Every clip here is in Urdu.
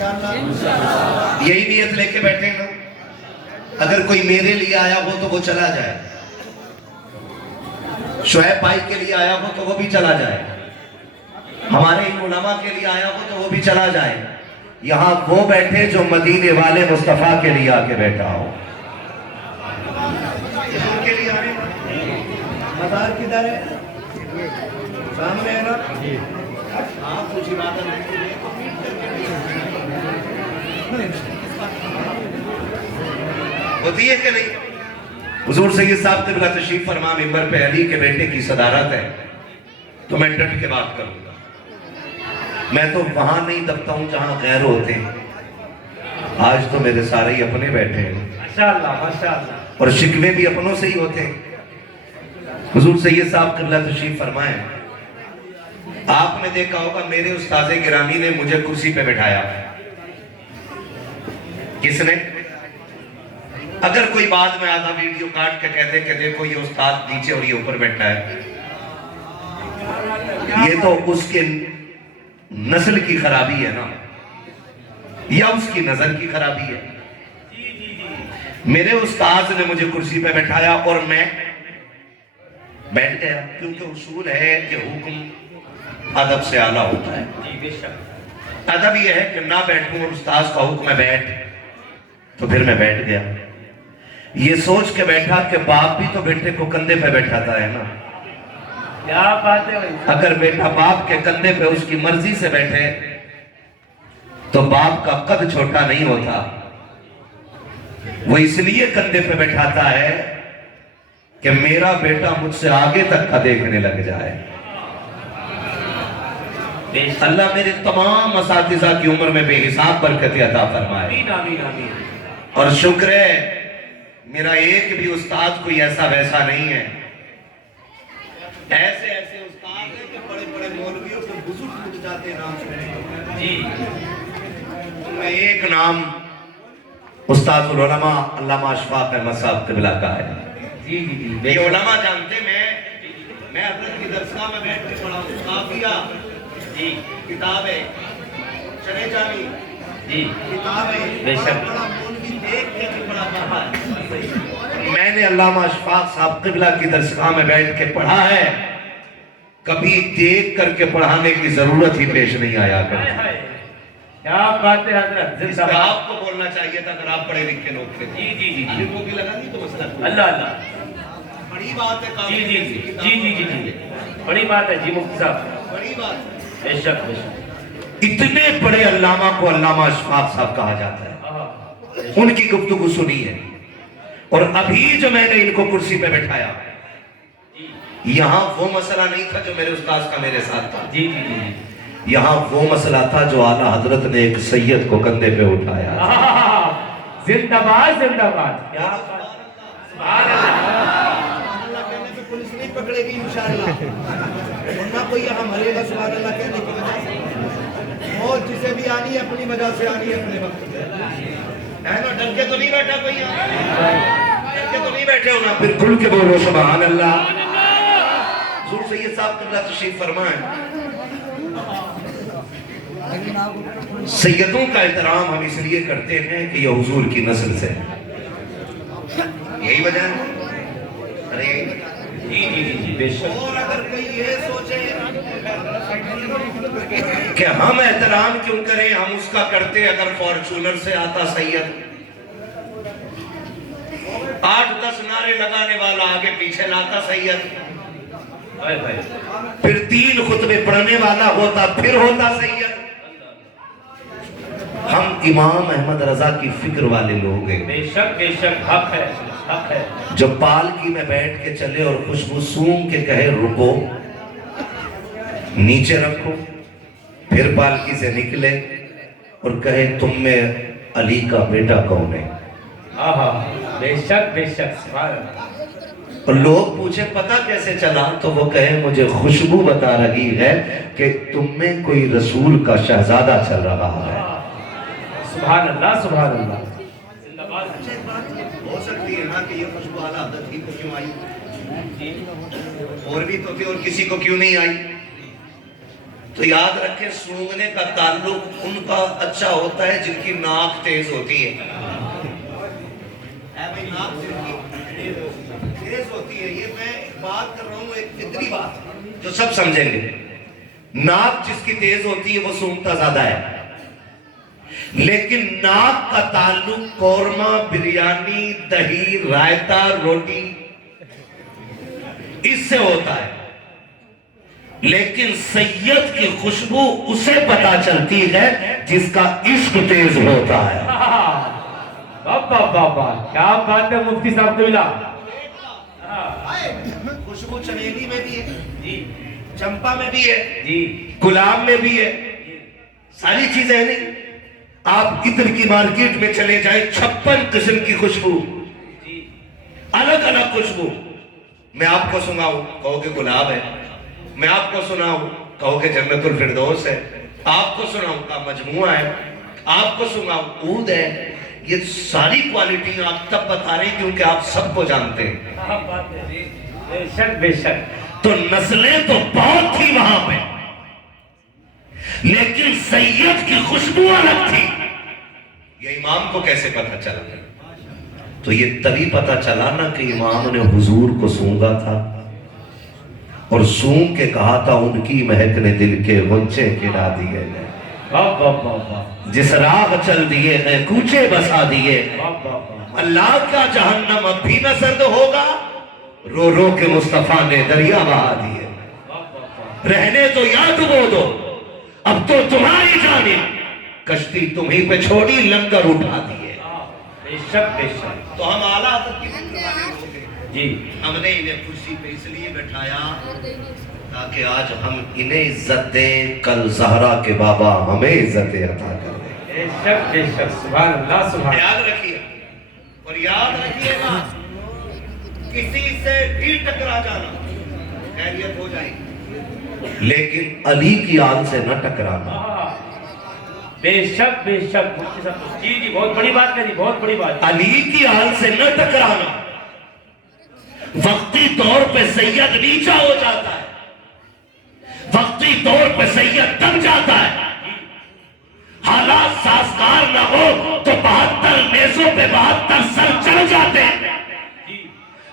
یہی نیت لے کے بیٹھے نا. اگر کوئی میرے لیے آیا ہو تو وہ چلا جائے, شعیب بھائی کے لیے آیا ہو تو وہ بھی چلا جائے, ہمارے علماء کے لیے آیا ہو تو وہ بھی چلا جائے. یہاں وہ بیٹھے جو مدینے والے مصطفیٰ کے لیے آ کے بیٹھا ہو. کے لیے آنے مزار کدھر ہے؟ سامنے ہے نا. ہاں کچھ بات ہوتی ہے کہ نہیں؟ حضور سید صاحب قبلہ تشریف فرما منبر پہ علی کے بیٹے کی صدارت ہے تو میں ڈٹ کے بات کروں گا. میں تو وہاں نہیں دبتا ہوں جہاں غیر ہوتے ہیں. آج تو میرے سارے ہی اپنے بیٹھے ہیں ماشاءاللہ, اور شکوے بھی اپنوں سے ہی ہوتے ہیں. حضور سید صاحب قبلہ تشریف فرمائیں, آپ نے دیکھا ہوگا میرے استاذ گرامی نے مجھے کرسی پہ بٹھایا. کس نے؟ اگر کوئی بعد میں آدھا ویڈیو کاٹ کے کہتے کہ دیکھو یہ استاد نیچے اور یہ اوپر بیٹھا ہے, یہ تو اس کے نسل کی خرابی ہے نا, یا اس کی نظر کی خرابی ہے. میرے استاذ نے مجھے کرسی پہ بٹھایا اور میں بیٹھ گیا, کیونکہ اصول ہے کہ حکم ادب سے اعلیٰ ہوتا ہے. ادب یہ ہے کہ نہ بیٹھوں اور استاذ کا حکم ہے بیٹھ, تو پھر میں بیٹھ گیا. یہ سوچ کے بیٹھا کہ باپ بھی تو بیٹے کو کندھے پہ بیٹھاتا ہے نا. کیا بات ہے, اگر بیٹا باپ کے کندھے پہ اس کی مرضی سے بیٹھے تو باپ کا قد چھوٹا نہیں ہوتا. وہ اس لیے کندھے پہ بیٹھاتا ہے کہ میرا بیٹا مجھ سے آگے تک کا دیکھنے لگ جائے. اللہ میرے تمام اساتذہ کی عمر میں بے حساب برکت عطا فرمائے. اور شکر ہے میرا ایک بھی استاد کوئی ایسا ویسا نہیں ہے. ایسے ایسے استاد ہیں کہ بڑے بڑے مولویوں سے بزرگ اٹھ جاتے نام سننے. میں ایک نام استاد العلماء علامہ اشفاق احمد صاحب قبلہ کا ہے. یہ علماء جانتے میں حضرت کی درسگاہ میں بیٹھ کے پڑھا ہوں. قافیہ کتاب ہے, چنے جامی کتاب ہے, میں نے علامہ اشفاق صاحب قبلہ کی درسگاہ میں بیٹھ کے پڑھا ہے. کبھی دیکھ کر کے پڑھانے کی ضرورت ہی پیش نہیں آیا کرتی. کیا بات ہے حضرت, اس پہ آپ کو بولنا چاہیے تھا اگر آپ پڑھے لکھے لوگ تھے. جی کو بھی لگا نہیں تو مسئلہ اللہ بڑی بات ہے. بڑی بات ہے جی مفتی صاحب, بڑی بات. بے شک بے شک. اتنے بڑے علامہ کو علامہ اشفاق صاحب کہا جاتا ہے. ان کی گفتگو سنی ہے. اور ابھی جو میں نے ان کو کرسی پہ بٹھایا, یہاں وہ مسئلہ نہیں تھا جو میرے استاذ کا میرے ساتھ تھا. یہاں وہ مسئلہ تھا جو اعلیٰ حضرت نے ایک سید کو کندھے پہ اٹھایا. زندہ باد زندہ باد. کیا سبحان اللہ کہنے پہ پولیس نہیں پکڑے گی انشاءاللہ, ورنہ کوئی یہاں مرے گا سبحان اللہ کہنے کی وجہ سے. موت جسے بھی آنی ہے اپنی وجہ سے آنی ہے, اپنے وقت سے. ڈر کے تو نہیں بیٹھا کوئی, ڈر کے تو نہیں بیٹھے ہونا. پھر کھل کے بولو سبحان اللہ. حضور سید صاحب قبلہ تشریف فرمائیں. سیدوں کا احترام ہم اس لیے کرتے ہیں کہ یہ حضور کی نسل سے, یہی وجہ ہے. ارے جی بے شک. اور اگر کوئی یہ سوچے کہ ہم احترام کیوں کریں, ہم اس کا کرتے اگر فارچونر سے آتا سید, 8-10 نعرے لگانے والا آگے پیچھے لاتا سید, پھر 3 خطبے پڑھنے والا ہوتا پھر ہوتا سید. ہم امام احمد رضا کی فکر والے لوگ ہیں. بے شک بے شک, حق ہے حق ہے. جو پالکی میں بیٹھ کے چلے اور خوشبو سونگ کے کہے رکو, نیچے رکھو, پھر پالکی سے نکلے اور کہے تم میں علی کا بیٹا کون ہے. بے شک بے شک, سبحان اللہ. اور لوگ پوچھے پتہ کیسے چلا, تو وہ کہے مجھے خوشبو بتا رہی ہے کہ تم میں کوئی رسول کا شہزادہ چل رہا ہے. سبحان اللہ سبحان اللہ. ہو سکتی ہے نا کہ یہ خوشبو اعلیٰ حضرت ہی کو کیوں آئی, اور بھی تو تھے اور کسی کو کیوں نہیں آئی. تو یاد رکھیں سونگنے کا تعلق ان کا اچھا ہوتا ہے جن کی ناک تیز ہوتی ہے. بھائی ناک تیز ہوتی ہے. یہ میں بات کر رہا ہوں ایک فطری بات جو سب سمجھیں گے. ناک جس کی تیز ہوتی ہے وہ سونگتا زیادہ ہے. لیکن ناک کا تعلق قورمہ، بریانی، دہی، رائتا، روٹی اس سے ہوتا ہے. لیکن سید کی خوشبو اسے پتا چلتی ہے جس کا عشق تیز ہوتا ہے. بابا بابا کیا بات ہے مفتی صاحب کو ملا. خوشبو چمیلی میں بھی ہے جی، چمپا میں بھی ہے جی، گلاب میں بھی ہے. ساری چیزیں ہیں نہیں. آپ عطر کی مارکیٹ میں چلے جائیں 56 قسم کی خوشبو، جی، الگ الگ خوشبو. میں آپ کو سناؤں کہو کہ گلاب ہے، میں آپ کو سناؤں کہو کہ جنت الفردوس ہے، آپ کو سناؤں کا مجموعہ ہے، آپ کو سناؤں عود ہے. یہ ساری کوالٹی آپ تب بتا رہے ہیں کیونکہ آپ سب کو جانتے ہیں. کیا بات ہے جی. بے شک بے شک. تو نسلیں تو بہت تھی وہاں پہ، لیکن سید کی خوشبو الگ تھی. یہ امام کو کیسے پتا چلا؟ تو یہ تبھی پتا چلا نا کہ امام نے حضور کو سونگا تھا اور سونگ کے کہا تھا ان کی مہک نے دل کے غنچے گرا دیے ہیں. بابا بابا جس راہ چل دیے ہیں کوچے بسا دیے. بابا بابا. اللہ کا جہنم اب بھی نہ سرد ہوگا، رو رو کے مصطفیٰ نے دریا بہا دیے. رہنے تو یا ڈبو دو، اب تو تمہاری جانب کشتی تمہیں پہ چھوڑی لنگر اٹھا دیے. بے شک بے شک. تو ہم اعلیٰ حضرت کی مہربانی ہو گئے. جی، ہم نے انہیں کرسی پہ اس لیے بٹھایا تاکہ آج ہم انہیں عزت دیں، کل زہرا کے بابا ہمیں عزت عطا کر دیں. بے شک بے شک. سبحان اللہ سبحان. یاد رکھیے اور یاد رکھیے گا کسی سے بھی ٹکرا جانا خیریت ہو جائے گی، لیکن علی کی آل سے نہ ٹکرانا. بے شک بے شک. مفتی صاحب جی جی بہت بڑی بات کری، بہت بڑی بات. علی کی آل سے نہ ٹکرانا. وقتی طور پہ سید نیچا ہو جاتا ہے، وقتی طور پہ سید دب جاتا ہے. حالات سازگار نہ ہو تو 72 نیزوں پہ 72 سر چڑھ جاتے ہیں.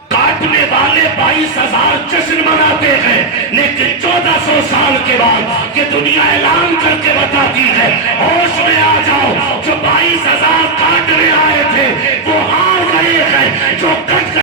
کاٹنے والے 22,000 جشن مناتے ہیں، لیکن 1400 سال کے بعد یہ دنیا اعلان کر کے بتاتی ہے ہوش میں آ جاؤ، جو 22,000 کاٹنے آئے تھے وہ ہار گئے ہیں، جو کٹ